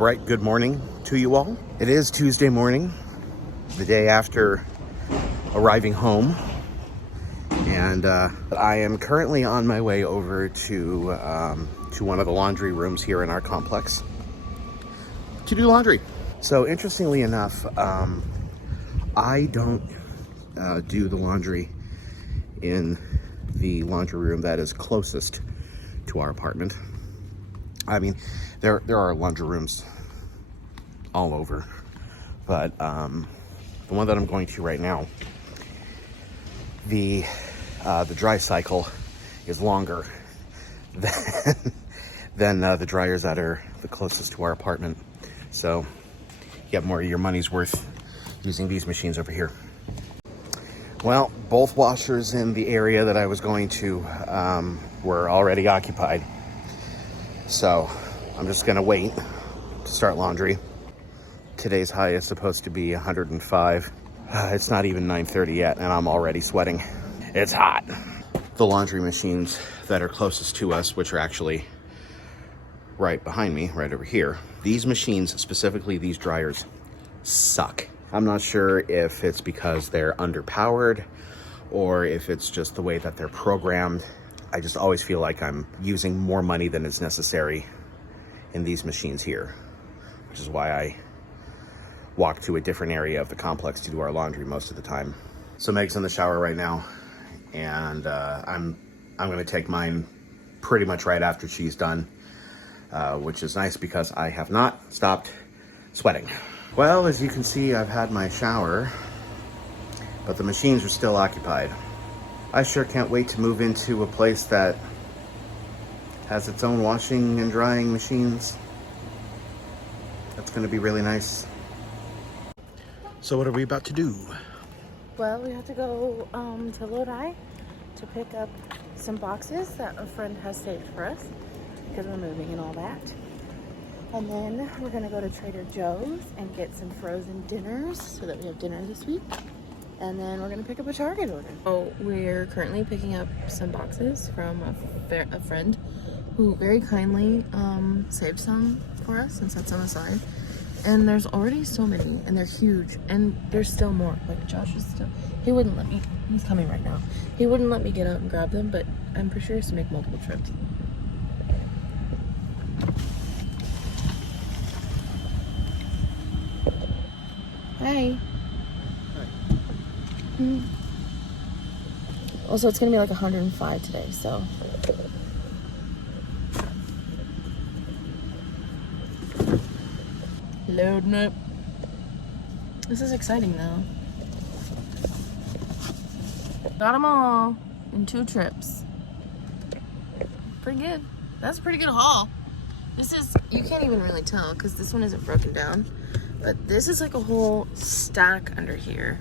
bright good morning to you all. It is Tuesday morning, the day after arriving home, and I am currently on my way over to one of the laundry rooms here in our complex to do laundry. So interestingly enough, I don't do the laundry in the laundry room that is closest to our apartment. I mean, there are laundry rooms all over, but the one that I'm going to right now, the dry cycle is longer than the dryers that are the closest to our apartment. So you get more of your money's worth using these machines over here. Well, both washers in the area that I was going to were already occupied. So I'm just gonna wait to start laundry. Today's high is supposed to be 105. It's not even 9:30 yet and I'm already sweating. It's hot. The laundry machines that are closest to us, which are actually right behind me, right over here, these machines, specifically these dryers, suck. I'm not sure if it's because they're underpowered or if it's just the way that they're programmed. I just always feel like I'm using more money than is necessary in these machines here, which is why I walk to a different area of the complex to do our laundry most of the time. So Meg's in the shower right now, and I'm gonna take mine pretty much right after she's done, which is nice because I have not stopped sweating. Well, as you can see, I've had my shower, but the machines are still occupied. I sure can't wait to move into a place that has its own washing and drying machines. That's gonna be really nice. So what are we about to do? Well, we have to go to Lodi to pick up some boxes that a friend has saved for us because we're moving and all that. And then we're gonna go to Trader Joe's and get some frozen dinners so that we have dinner this week. And then we're gonna pick up a Target order. So we're currently picking up some boxes from a friend who very kindly saved some for us and set some aside. And there's already so many, and they're huge, and there's still more. Like Josh is still, he wouldn't let me, he's coming right now. He wouldn't let me get out and grab them, but I'm pretty sure he has to make multiple trips. Hi. Also, it's gonna be like 105 today, so. Loading up. This is exciting though. Got them all in 2 trips. Pretty good. That's a pretty good haul. This is, you can't even really tell because this one isn't broken down, but this is like a whole stack under here.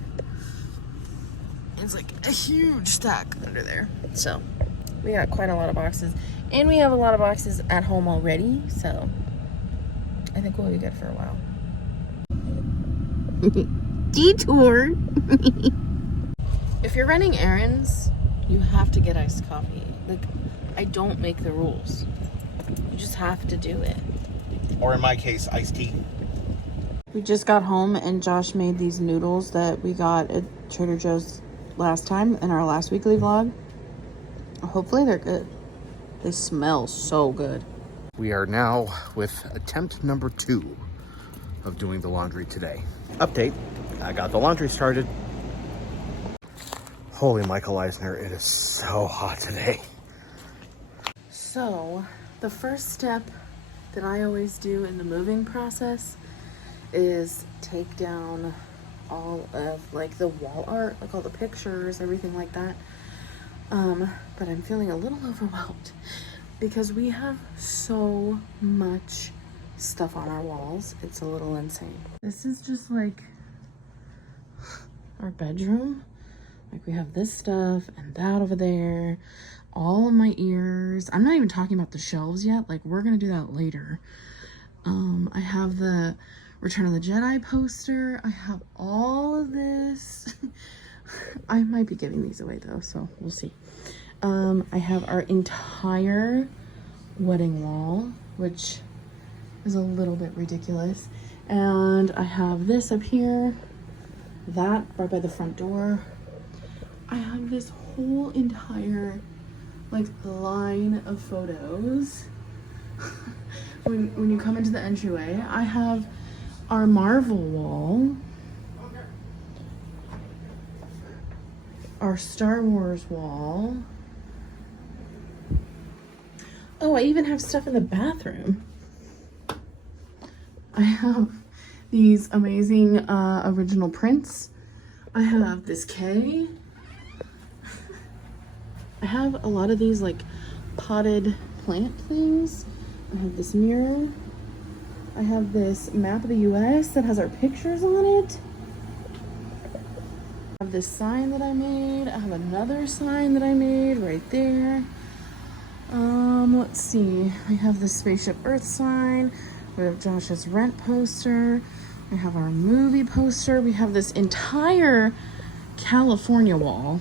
It's like a huge stack under there. So we got quite a lot of boxes, and we have a lot of boxes at home already, so I think we'll be good for a while. Detour. If you're running errands, you have to get iced coffee. Like, I don't make the rules. You just have to do it. Or in my case, iced tea. We just got home and Josh made these noodles that we got at Trader Joe's last time in our last weekly vlog. Hopefully they're good. They smell so good. We are now with attempt number 2 of doing the laundry today. Update, I got the laundry started. Holy Michael Eisner, it is so hot today. So the first step that I always do in the moving process is take down all of like the wall art, like all the pictures, everything like that. But I'm feeling a little overwhelmed because we have so much stuff on our walls. It's a little insane. This is just like our bedroom. Like we have this stuff and that over there, all of my ears. I'm not even talking about the shelves yet. Like we're gonna do that later. I have the Return of the Jedi poster. I have all of this. I might be giving these away though, so we'll see. I have our entire wedding wall, which is a little bit ridiculous. And I have this up here, that right by the front door. I have this whole entire like line of photos. when you come into the entryway, I have our Marvel wall, our Star Wars wall. Oh, I even have stuff in the bathroom. I have these amazing original prints. I have this K. I have a lot of these like potted plant things. I have this mirror. I have this map of the US that has our pictures on it. I have this sign that I made. I have another sign that I made right there. Let's see. I have the Spaceship Earth sign. We have Josh's rent poster. We have our movie poster. We have this entire California wall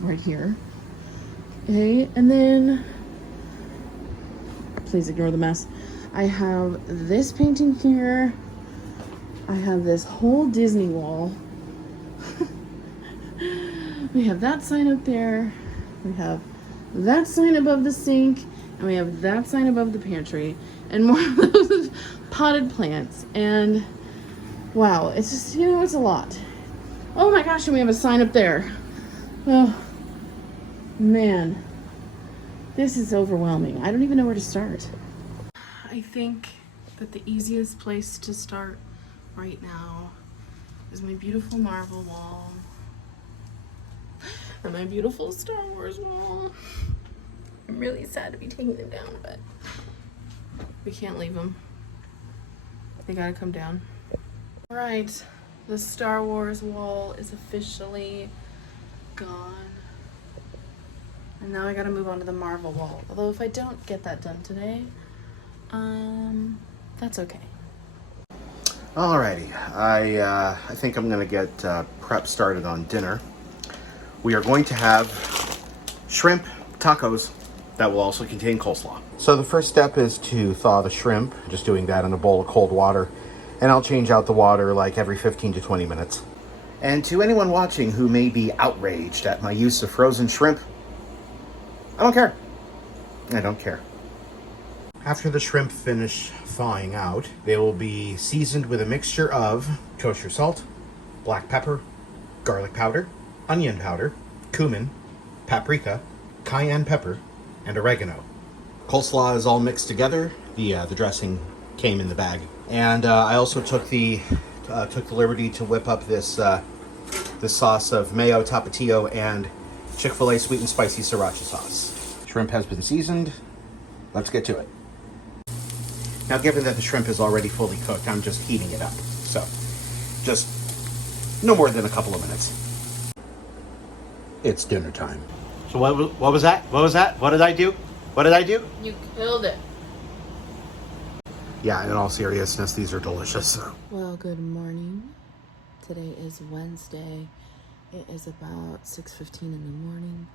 right here. Okay, and then please ignore the mess. I have this painting here. I have this whole Disney wall. We have that sign up there. We have that sign above the sink. And we have that sign above the pantry. And more of those potted plants. And wow, it's just, you know, it's a lot. Oh my gosh, and we have a sign up there. Oh, man. This is overwhelming. I don't even know where to start. I think that the easiest place to start right now is my beautiful Marvel wall. And my beautiful Star Wars wall. I'm really sad to be taking them down, but we can't leave them. They gotta come down. All right, the Star Wars wall is officially gone. And now I gotta move on to the Marvel wall. Although if I don't get that done today, that's okay. Alrighty, I think I'm gonna get prep started on dinner. We are going to have shrimp tacos that will also contain coleslaw. So the first step is to thaw the shrimp, just doing that in a bowl of cold water. And I'll change out the water like every 15 to 20 minutes. And to anyone watching who may be outraged at my use of frozen shrimp, I don't care. I don't care. After the shrimp finish thawing out, they will be seasoned with a mixture of kosher salt, black pepper, garlic powder, onion powder, cumin, paprika, cayenne pepper, and oregano. Coleslaw is all mixed together. The dressing came in the bag. And I also took the liberty to whip up this sauce of mayo, tapatio, and Chick-fil-A sweet and spicy sriracha sauce. Shrimp has been seasoned. Let's get to it. Now, given that the shrimp is already fully cooked, I'm just heating it up. So, just no more than a couple of minutes. It's dinner time. So what was that? What was that? What did I do? What did I do? You killed it. Yeah, in all seriousness, these are delicious. Well, good morning. Today is Wednesday. It is about 6:15 in the morning.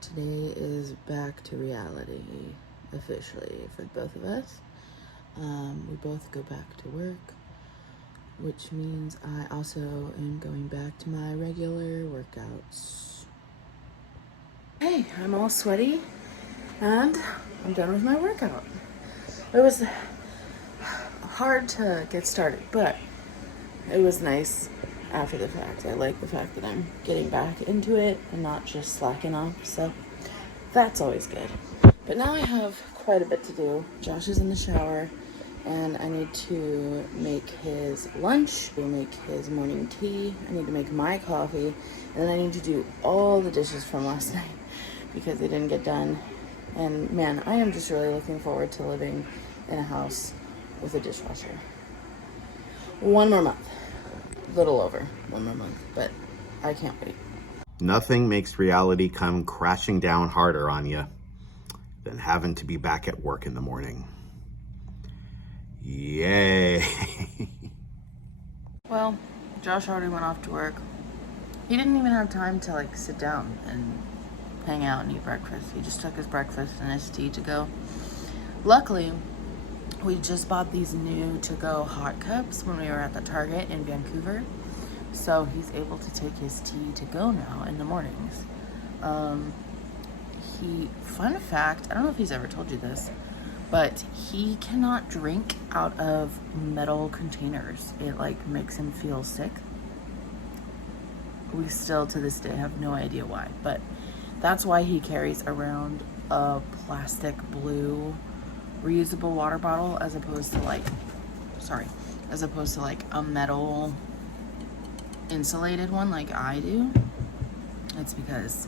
Today is back to reality, officially, for both of us. We both go back to work, which means I also am going back to my regular workouts. Hey, I'm all sweaty, and I'm done with my workout. It was hard to get started, but it was nice after the fact. I like the fact that I'm getting back into it and not just slacking off, so that's always good. But now I have quite a bit to do. Josh is in the shower, and I need to make his lunch, make his morning tea, I need to make my coffee, and then I need to do all the dishes from last night because they didn't get done. And man, I am just really looking forward to living in a house with a dishwasher. One more month. Little over 1 more month, but I can't wait. Nothing makes reality come crashing down harder on you than having to be back at work in the morning. Yay. Well, Josh already went off to work. He didn't even have time to like sit down and hang out and eat breakfast. He just took his breakfast and his tea to go. Luckily, we just bought these new to-go hot cups when we were at the Target in Vancouver. So he's able to take his tea to go now in the mornings. Fun fact, I don't know if he's ever told you this, but he cannot drink out of metal containers. It like makes him feel sick. We still to this day have no idea why, but that's why he carries around a plastic blue reusable water bottle as opposed to like a metal insulated one like I do. It's because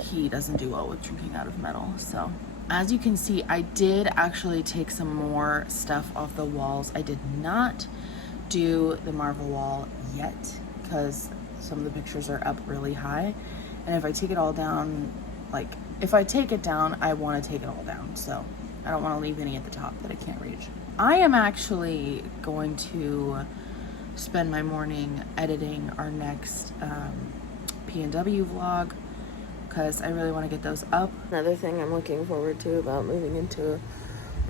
he doesn't do well with drinking out of metal. So as you can see, I did actually take some more stuff off the walls. I did not do the marble wall yet because some of the pictures are up really high, and if I take it all down, like if I take it down, I want to take it all down, so I don't want to leave any at the top that I can't reach. I am actually going to spend my morning editing our next P&W vlog because I really want to get those up. Another thing I'm looking forward to about moving into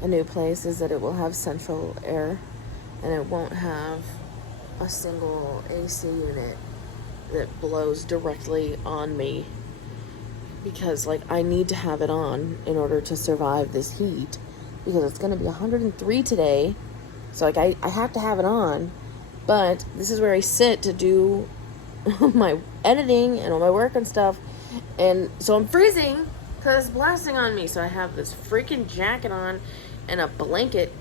a new place is that it will have central air and it won't have a single AC unit that blows directly on me, because like I need to have it on in order to survive this heat, because it's going to be 103 today. So like I have to have it on, but this is where I sit to do my editing and all my work and stuff, and so I'm freezing because it's blasting on me. So I have this freaking jacket on and a blanket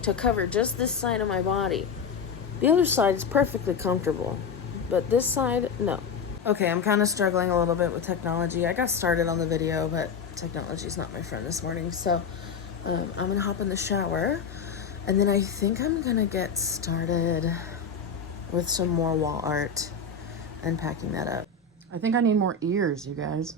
to cover just this side of my body. The other side is perfectly comfortable, but this side, no. Okay, I'm kind of struggling a little bit with technology. I got started on the video, but technology's not my friend this morning. So I'm gonna hop in the shower, and then I think I'm gonna get started with some more wall art and packing that up. I think I need more ears, you guys.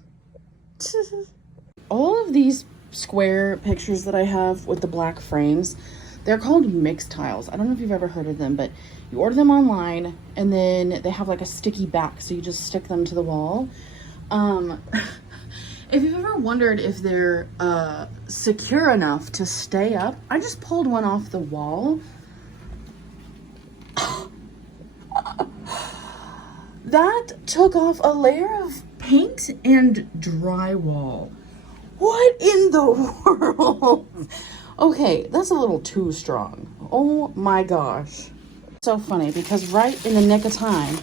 All of these square pictures that I have with the black frames, they're called mix tiles. I don't know if you've ever heard of them, but you order them online and then they have like a sticky back, so you just stick them to the wall. If you've ever wondered if they're secure enough to stay up, I just pulled one off the wall. That took off a layer of paint and drywall. What in the world? Okay, that's a little too strong. Oh my gosh. So funny because right in the nick of time,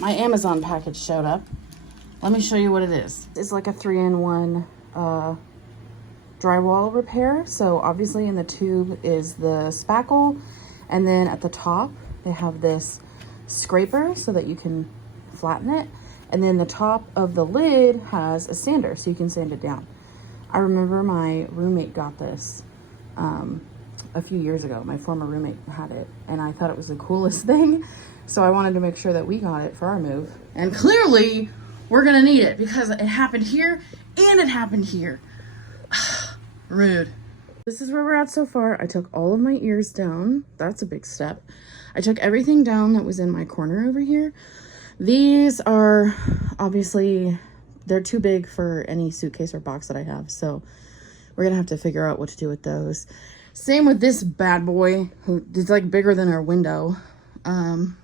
my Amazon package showed up. Let me show you what it is. It's like a 3-in-1 drywall repair. So obviously in the tube is the spackle, and then at the top they have this scraper so that you can flatten it, and then the top of the lid has a sander so you can sand it down. I remember my roommate got this a few years ago. My former roommate had it, and I thought it was the coolest thing, so I wanted to make sure that we got it for our move. And clearly we're gonna need it because it happened here and it happened here. Rude. This is where we're at so far. I took all of my ears down. That's a big step. I took everything down that was in my corner over here. These are obviously, they're too big for any suitcase or box that I have, so we're gonna have to figure out what to do with those. Same with this bad boy, who is like bigger than our window. And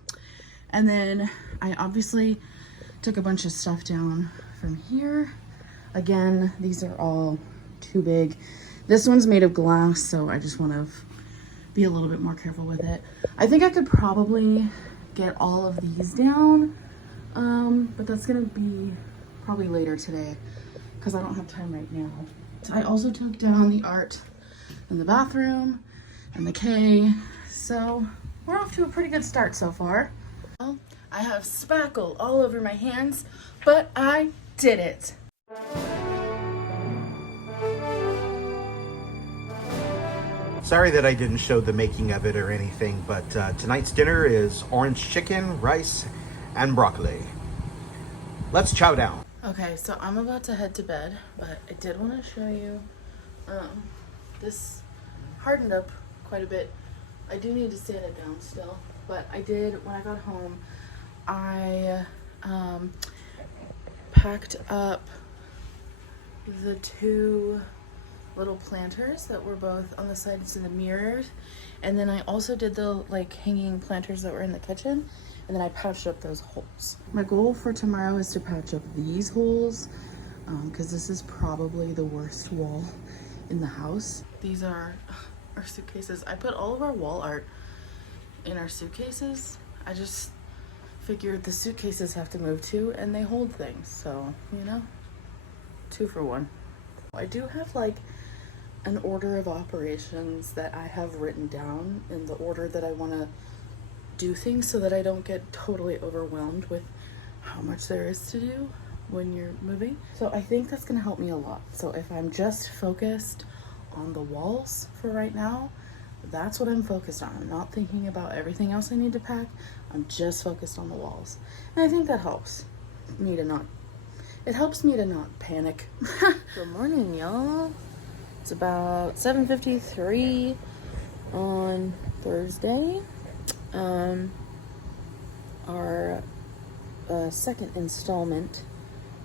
then I obviously took a bunch of stuff down from here. Again, these are all too big. This one's made of glass, so I just want to be a little bit more careful with it. I think I could probably get all of these down, but that's gonna be probably later today because I don't have time right now. I also took down the art in the bathroom and the K, so we're off to a pretty good start so far. Well, I have spackle all over my hands, but I did it. Sorry that I didn't show the making of it or anything, but tonight's dinner is orange chicken, rice, and broccoli. Let's chow down. Okay, so I'm about to head to bed, but I did want to show you, this hardened up quite a bit. I do need to sand it down still, but I did, when I got home, I packed up the two little planters that were both on the sides of the mirrors. And then I also did the like hanging planters that were in the kitchen. And then I patched up those holes. My goal for tomorrow is to patch up these holes because this is probably the worst wall in the house. These are our suitcases. I put all of our wall art in our suitcases. I just figured the suitcases have to move too and they hold things. So, you know, 2 for 1. I do have like an order of operations that I have written down in the order that I want to do things so that I don't get totally overwhelmed with how much there is to do when you're moving. So I think that's going to help me a lot. So if I'm just focused on the walls for right now, that's what I'm focused on. I'm not thinking about everything else I need to pack. I'm just focused on the walls. And I think that helps me to not, it helps me to not panic. Good morning, y'all. It's about 7:53 on Thursday. Our second installment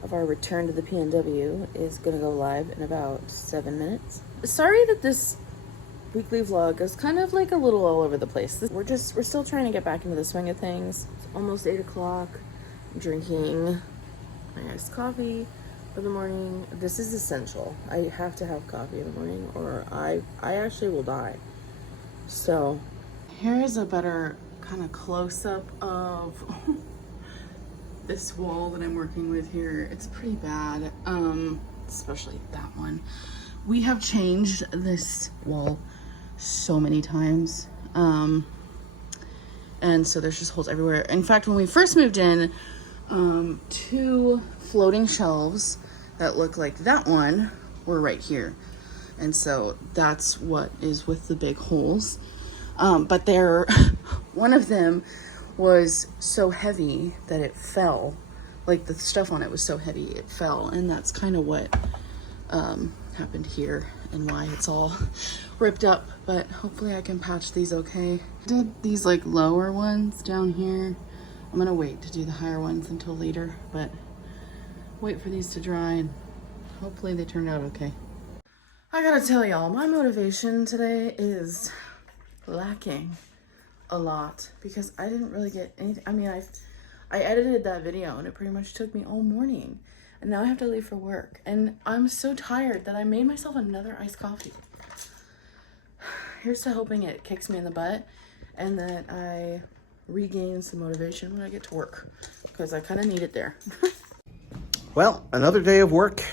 of our return to the PNW is going to go live in about 7 minutes. Sorry that this weekly vlog is kind of like a little all over the place. We're still trying to get back into the swing of things. It's almost 8 o'clock. I'm drinking my iced coffee for the morning. This is essential. I have to have coffee in the morning or I actually will die. So Here is a better kind of close-up of this wall that I'm working with here. It's pretty bad, especially that one. We have changed this wall so many times, and so there's just holes everywhere. In fact, when we first moved in, 2 floating shelves that look like that one were right here, and so that's what is with the big holes. But one of them was so heavy that it fell. Like the stuff on it was so heavy it fell, and that's kind of what happened here and why it's all ripped up. But hopefully I can patch these okay. I did these like lower ones down here. I'm gonna wait to do the higher ones until later, but wait for these to dry and hopefully they turned out okay. I gotta tell y'all, my motivation today is lacking a lot because I didn't really get anything. I mean, I edited that video and it pretty much took me all morning, and now I have to leave for work, and I'm so tired that I made myself another iced coffee. Here's to hoping it kicks me in the butt and that I regain some motivation when I get to work, because I kind of need it there. Well, another day of work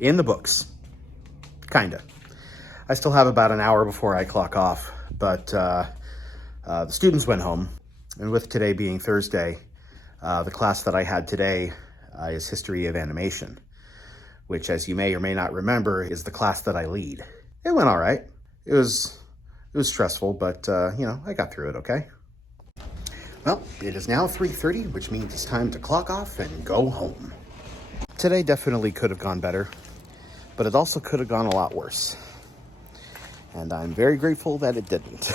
in the books. Kinda. I still have about an hour before I clock off, but the students went home, and with today being Thursday, the class that I had today is History of Animation, which, as you may or may not remember, is the class that I lead. It went all right. It was stressful, but you know, I got through it okay. Well, it is now 3:30, which means it's time to clock off and go home. Today definitely could have gone better, but it also could have gone a lot worse. And I'm very grateful that it didn't.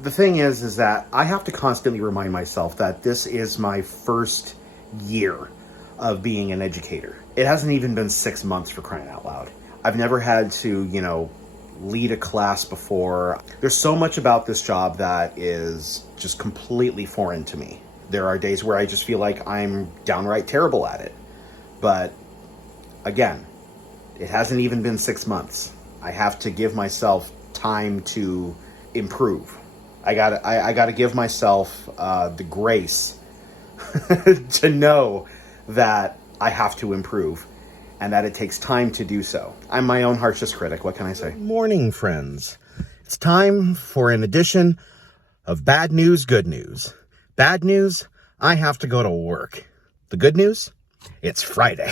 The thing is that I have to constantly remind myself that this is my first year of being an educator. It hasn't even been 6 months, for crying out loud. I've never had to, you know, lead a class before. There's so much about this job that is just completely foreign to me. There are days where I just feel like I'm downright terrible at it. But again, it hasn't even been 6 months. I have to give myself time to improve. I gotta give myself the grace to know that I have to improve and that it takes time to do so. I'm my own harshest critic. What can I say? Good morning, friends. It's time for an edition of Bad News, Good News. Bad news, I have to go to work. The good news, it's Friday.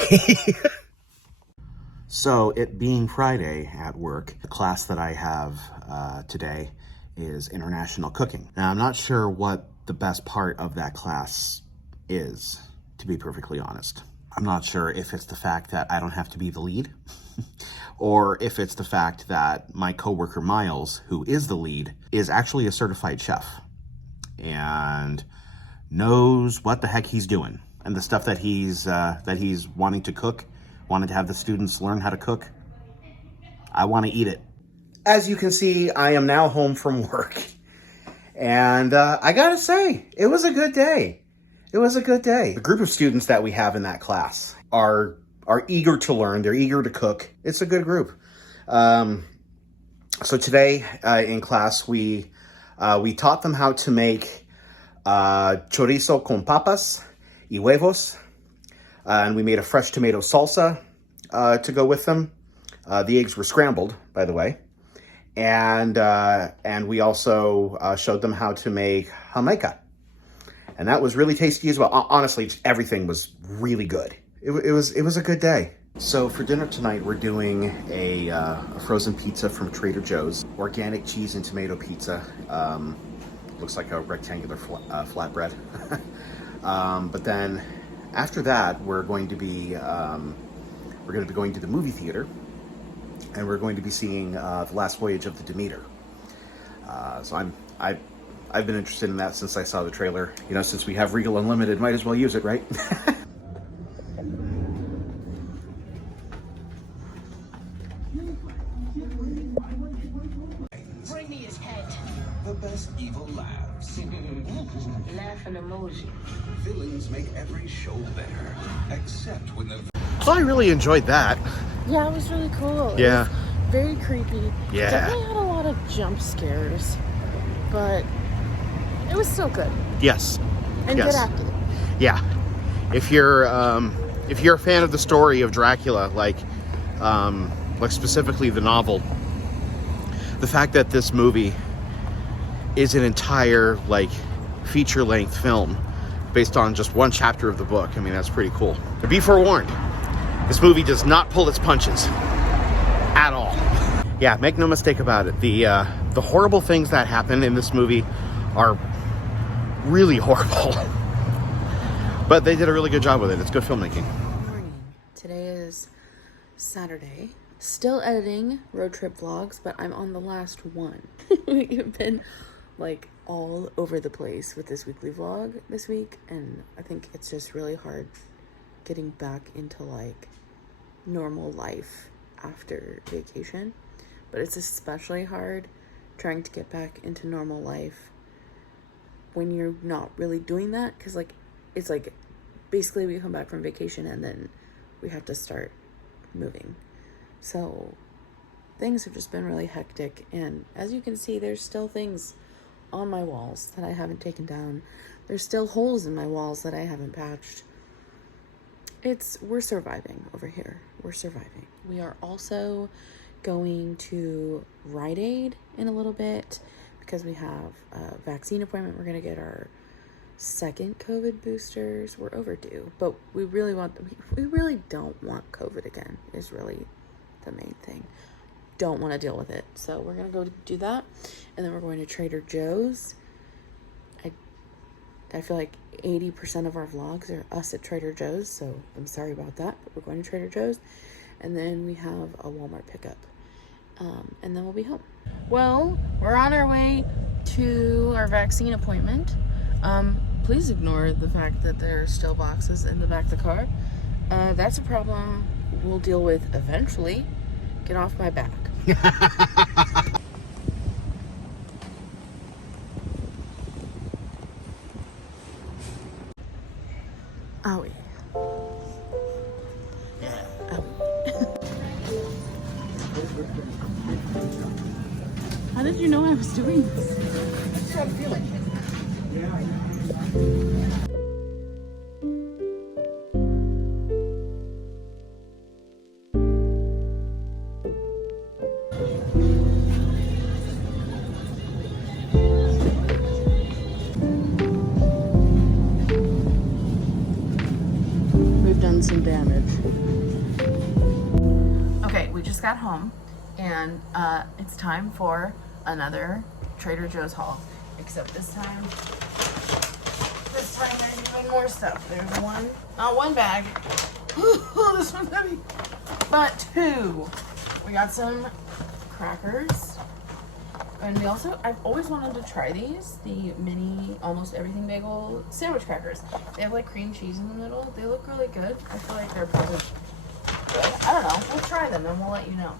So, it being Friday at work, the class that I have today is international cooking. Now, I'm not sure what the best part of that class is, to be perfectly honest. I'm not sure if it's the fact that I don't have to be the lead, or if it's the fact that my coworker Miles, who is the lead, is actually a certified chef and knows what the heck he's doing. And the stuff that he's wanting to cook, wanted to have the students learn how to cook, I want to eat it. As you can see, I am now home from work. And I gotta say, it was a good day. It was a good day. The group of students that we have in that class are eager to learn. They're eager to cook. It's a good group. So today in class, we taught them how to make chorizo con papas y huevos. And we made a fresh tomato salsa to go with them. The eggs were scrambled, by the way. And we also showed them how to make jamaica. And that was really tasty as well. Honestly, just everything was really good. It was a good day. So for dinner tonight, we're doing a frozen pizza from Trader Joe's. Organic cheese and tomato pizza. Looks like a rectangular flatbread. But then after that, we're going to be going to the movie theater, and we're going to be seeing The Last Voyage of the Demeter. So I've been interested in that since I saw the trailer. You know, since we have Regal Unlimited, might as well use it, right? Bring me his head. The best evil laughs. Laughing emoji. Villains make every show better, except when the So I really enjoyed that. Yeah, it was really cool. It Yeah. was very creepy. Yeah. Definitely had a lot of jump scares, but it was still good. Yes. And Yes. good acting. Yeah. If you're a fan of the story of Dracula, like specifically the novel, the fact that this movie is an entire feature-length film based on just one chapter of the book, I mean, that's pretty cool. But be forewarned, this movie does not pull its punches at all. Yeah, make no mistake about it. The horrible things that happen in this movie are really horrible. But they did a really good job with it. It's good filmmaking. Good morning. Today is Saturday. Still editing road trip vlogs, but I'm on the last one. We've been all over the place with this weekly vlog this week, and I think it's just really hard getting back into normal life after vacation. But it's especially hard trying to get back into normal life when you're not really doing that, because it's basically we come back from vacation and then we have to start moving. So things have just been really hectic, and as you can see, there's still things on my walls that I haven't taken down. There's still holes in my walls that I haven't patched. We're surviving over here. We're surviving. We are also going to Rite Aid in a little bit because we have a vaccine appointment. We're going to get our second COVID boosters. We're overdue, but we really don't want COVID again, is really the main thing. Don't want to deal with it. So we're going to go do that. And then we're going to Trader Joe's. I feel like 80% of our vlogs are us at Trader Joe's, so I'm sorry about that, but we're going to Trader Joe's. And then we have a Walmart pickup. And then we'll be home. Well, we're on our way to our vaccine appointment. Please ignore the fact that there are still boxes in the back of the car. That's a problem we'll deal with eventually. Get off my back. Owie. How did you know I was doing this? I'm feeling. We've done some damage. Okay, we just got home, and it's time for another Trader Joe's haul. Except this time there's even more stuff. There's not one bag. This one's heavy. But two. We got some crackers. And I've always wanted to try these, the mini almost everything bagel sandwich crackers. They have cream cheese in the middle. They look really good. I feel like they're probably good. I don't know. We'll try them and we'll let you know.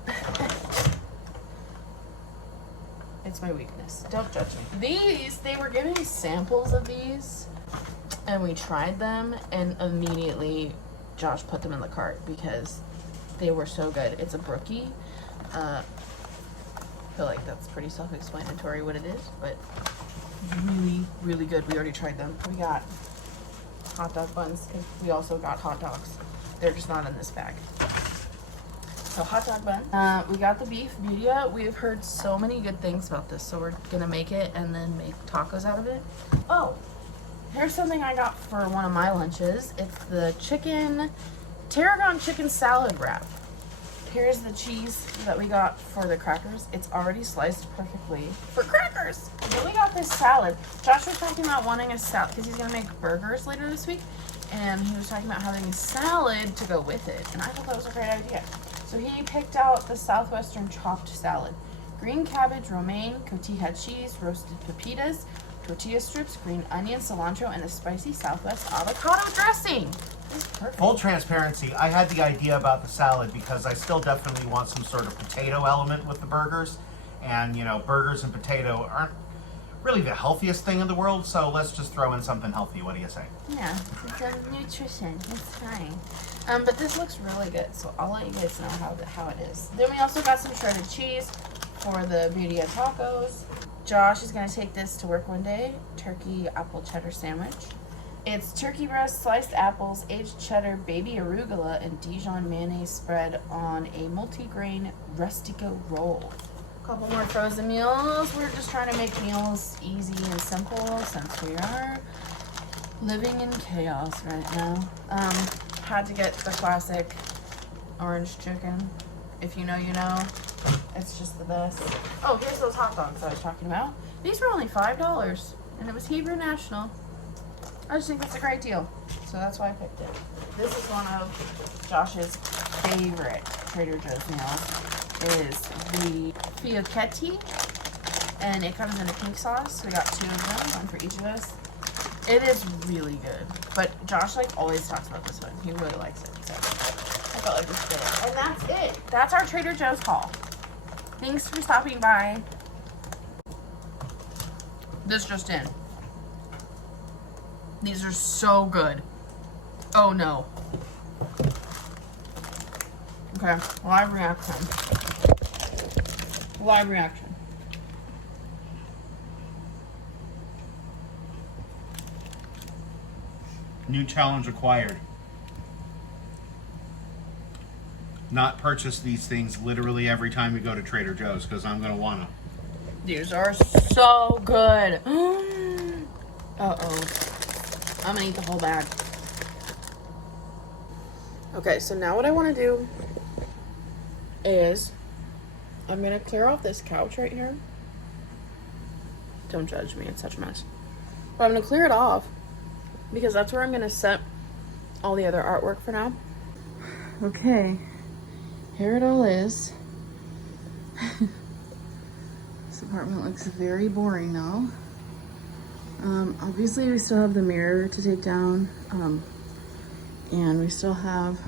It's my weakness. Don't judge me. These, they were giving me samples of these, and we tried them, and immediately Josh put them in the cart because they were so good. It's a brookie. I feel like that's pretty self-explanatory what it is, but really, really good. We already tried them. We got hot dog buns because we also got hot dogs. They're just not in this bag. So hot dog bun. We got the beef Budia. We've heard so many good things about this, so we're gonna make it and then make tacos out of it. Oh, here's something I got for one of my lunches. It's the Tarragon chicken salad wrap. Here's the cheese that we got for the crackers. It's already sliced perfectly for crackers. Then we got this salad. Josh was talking about wanting a salad because he's gonna make burgers later this week, and he was talking about having a salad to go with it, and I thought that was a great idea. So he picked out the Southwestern chopped salad. Green cabbage, romaine, cotija cheese, roasted pepitas, tortilla strips, green onion, cilantro, and a spicy Southwest avocado dressing. This is perfect. Full transparency, I had the idea about the salad because I still definitely want some sort of potato element with the burgers. And, you know, burgers and potato aren't really the healthiest thing in the world, so let's just throw in something healthy. What do you say? Yeah, it's a nutrition. It's fine. But this looks really good, so I'll let you guys know how it is. Then we also got some shredded cheese for the Budia tacos. Josh is gonna take this to work one day. Turkey apple cheddar sandwich. It's turkey breast, sliced apples, aged cheddar, baby arugula, and Dijon mayonnaise spread on a multi-grain rustico roll. Couple more frozen meals. We're just trying to make meals easy and simple since we are living in chaos right now. Had to get the classic orange chicken. If you know, you know. It's just the best. Oh, here's those hot dogs I was talking about. These were only $5, and it was Hebrew National. I just think that's a great deal, so that's why I picked it. This is one of Josh's favorite Trader Joe's meals. Is the fiocchetti, and it comes in a pink sauce. We got 2 of them, one for each of us. It is really good, but Josh like always talks about this one. He really likes it, so I felt like we should get it. And that's it. That's our Trader Joe's haul. Thanks for stopping by. This just in. These are so good. Oh no. Okay, live reaction. Live reaction. New challenge acquired. Not purchase these things literally every time we go to Trader Joe's because I'm going to want to. These are so good. Uh-oh. I'm gonna eat the whole bag. Okay, so now what I want to do is I'm gonna clear off this couch right here. Don't judge me, it's such a mess. But I'm gonna clear it off because that's where I'm gonna set all the other artwork for now. Okay, here it all is. This apartment looks very boring now. Obviously we still have the mirror to take down, and we still have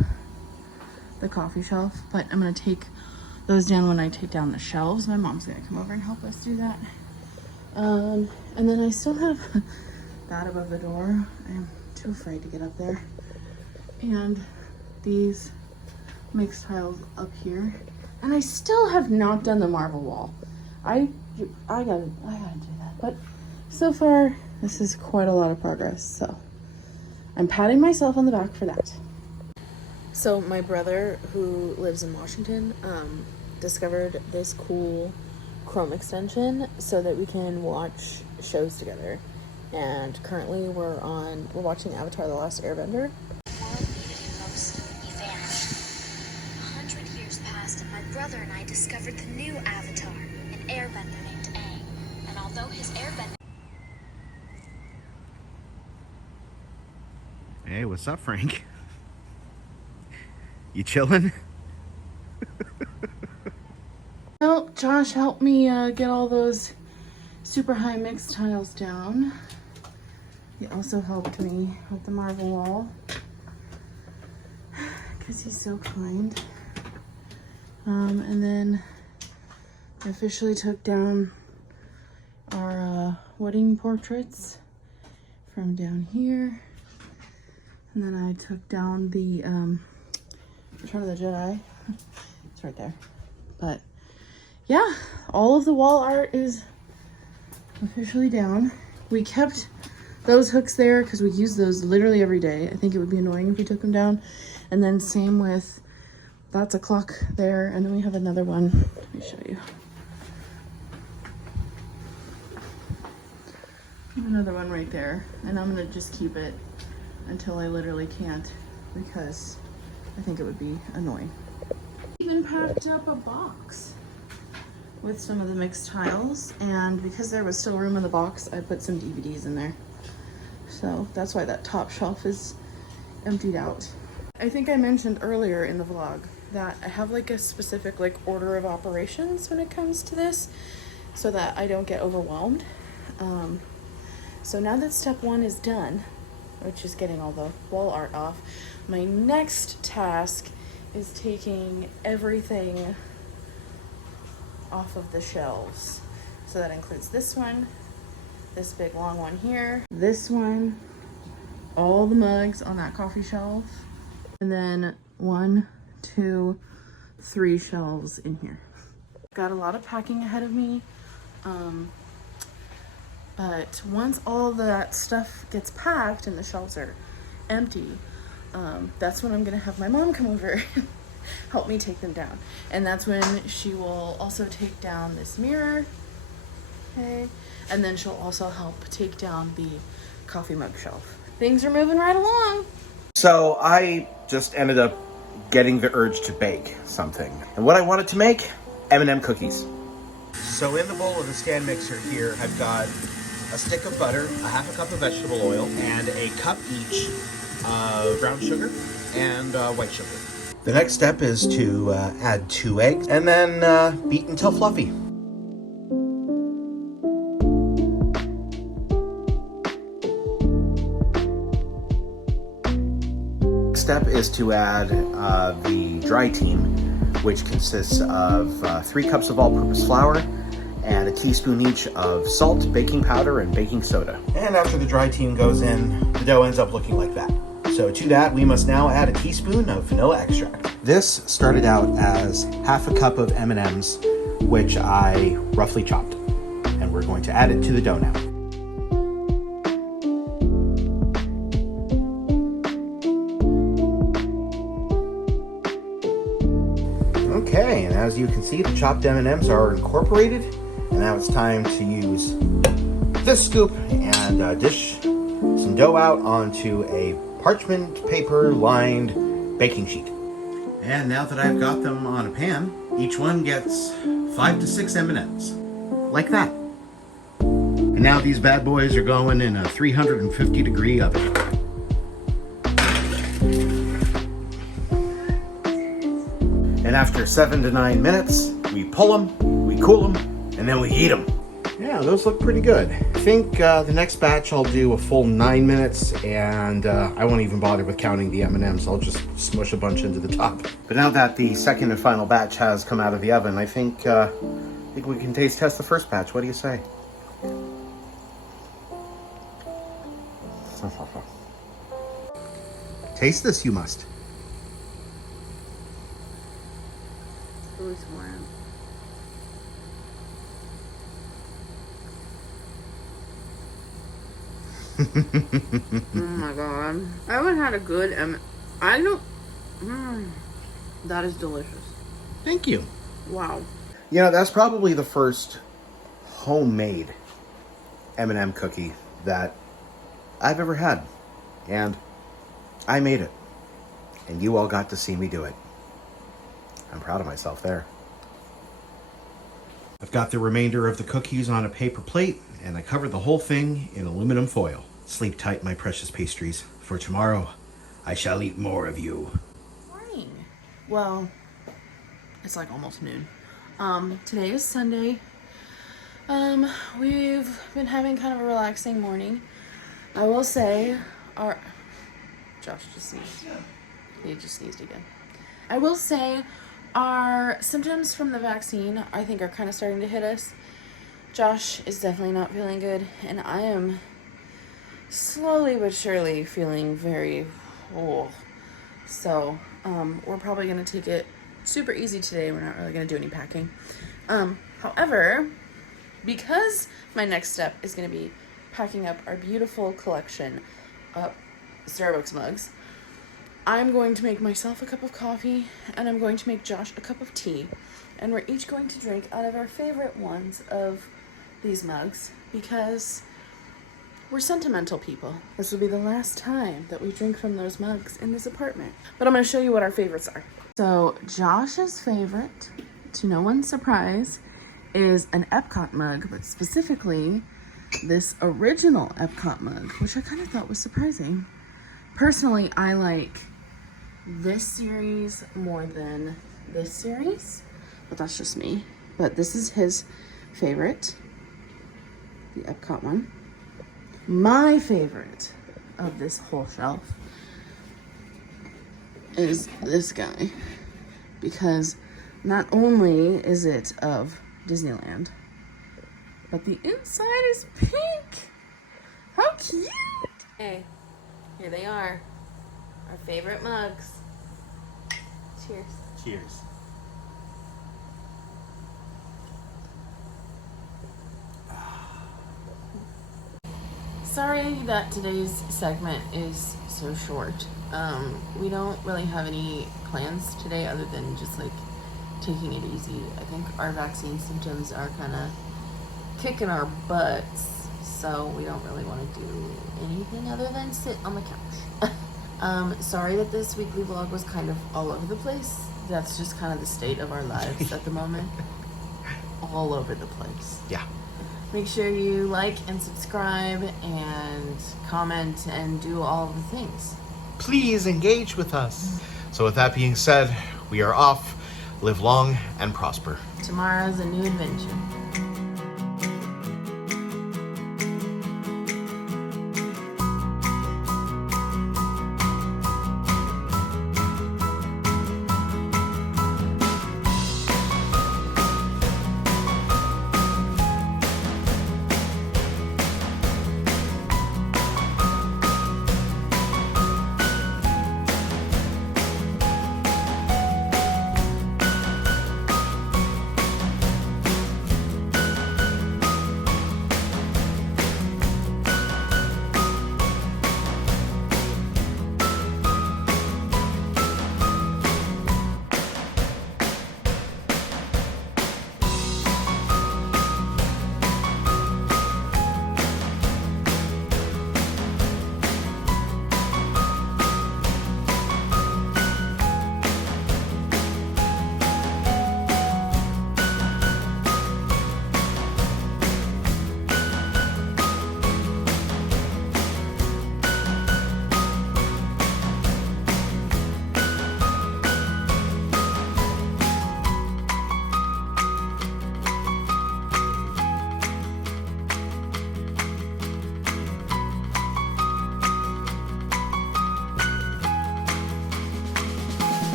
the coffee shelf, but I'm gonna take those down when I take down the shelves. My mom's gonna come over and help us do that. And then I still have that above the door. I'm too afraid to get up there. And these mixed tiles up here. And I still have not done the marble wall. I gotta do that. But so far, this is quite a lot of progress, so I'm patting myself on the back for that. So my brother, who lives in Washington, discovered this cool Chrome extension so that we can watch shows together. And currently we're watching Avatar: The Last Airbender. He vanished. 100 years passed, and my brother and I discovered the new Avatar, an airbender named Aang. And although his airbender... Hey, what's up, Frank? You chilling? Well, Josh helped me get all those super high mix tiles down. He also helped me with the marble wall because he's so kind. And then I officially took down our wedding portraits from down here. And then I took down the Return of the Jedi. It's right there. But yeah, all of the wall art is officially down. We kept those hooks there because we use those literally every day. I think it would be annoying if we took them down. And then same with, that's a clock there. And then we have another one. Let me show you. Another one right there. And I'm gonna just keep it until I literally can't because I think it would be annoying. Even packed up a box with some of the mixed tiles, and because there was still room in the box, I put some DVDs in there. So that's why that top shelf is emptied out. I think I mentioned earlier in the vlog that I have like a specific like order of operations when it comes to this so that I don't get overwhelmed. So now that step one is done, which is getting all the wall art off, my next task is taking everything off of the shelves. So that includes this one, this big long one here, this one, all the mugs on that coffee shelf, and then 1, 2, 3 shelves in here. Got a lot of packing ahead of me. But once all that stuff gets packed and the shelves are empty, that's when I'm gonna have my mom come over and help me take them down. And that's when she will also take down this mirror, okay? And then she'll also help take down the coffee mug shelf. Things are moving right along. So I just ended up getting the urge to bake something. And what I wanted to make, M&M cookies. So in the bowl of the stand mixer here, I've got a stick of butter, a half a cup of vegetable oil, and a cup each of brown sugar and white sugar. The next step is to add 2 eggs and then beat until fluffy. Step is to add the dry team, which consists of 3 cups of all-purpose flour and a teaspoon each of salt, baking powder, and baking soda. And after the dry team goes in, the dough ends up looking like that. So to that, we must now add a teaspoon of vanilla extract. This started out as half a cup of M&Ms, which I roughly chopped. And we're going to add it to the dough now. Okay, and as you can see, the chopped M&Ms are incorporated, and now it's time to use this scoop and dish some dough out onto a parchment paper lined baking sheet. And now that I've got them on a pan, each one gets 5 to 6 M&Ms, like that. And now these bad boys are going in a 350-degree oven. And after 7 to 9 minutes, we pull them, we cool them, and then we eat them. Yeah, those look pretty good. I think the next batch I'll do a full 9 minutes, and I won't even bother with counting the M&Ms. I'll just smush a bunch into the top. But now that the second and final batch has come out of the oven, I think we can taste test the first batch. What do you say? Taste this, you must. Oh my god. I haven't had a good I don't that is delicious. Thank you. Wow. You know, that's probably the first homemade M&M cookie that I've ever had. And I made it. And you all got to see me do it. I'm proud of myself there. I've got the remainder of the cookies on a paper plate, and I covered the whole thing in aluminum foil. Sleep tight, my precious pastries, for tomorrow I shall eat more of you. Morning. Well, it's like almost noon. Today is Sunday. We've been having kind of a relaxing morning. I will say Josh just sneezed. He just sneezed again. I will say our symptoms from the vaccine, I think, are kind of starting to hit us. Josh is definitely not feeling good, and I am slowly but surely feeling very full. So, we're probably gonna take it super easy today. We're not really gonna do any packing. However, because my next step is gonna be packing up our beautiful collection of Starbucks mugs, I'm going to make myself a cup of coffee, and I'm going to make Josh a cup of tea, and we're each going to drink out of our favorite ones of these mugs, because we're sentimental people. This will be the last time that we drink from those mugs in this apartment. But I'm going to show you what our favorites are. So Josh's favorite, to no one's surprise, is an Epcot mug, but specifically this original Epcot mug, which I kind of thought was surprising. Personally, I like this series more than this series, but that's just me. But this is his favorite, the Epcot one. My favorite of this whole shelf is this guy, because not only is it of Disneyland, but the inside is pink. How cute! Hey, here they are, our favorite mugs. Cheers. Cheers. Sorry that today's segment is so short. We don't really have any plans today other than just like taking it easy. I think our vaccine symptoms are kind of kicking our butts, so we don't really want to do anything other than sit on the couch. Sorry that this weekly vlog was kind of all over the place. That's just kind of the state of our lives at the moment. All over the place. Yeah. Make sure you like and subscribe and comment and do all the things. Please engage with us. So with that being said, we are off. Live long and prosper. Tomorrow's a new adventure.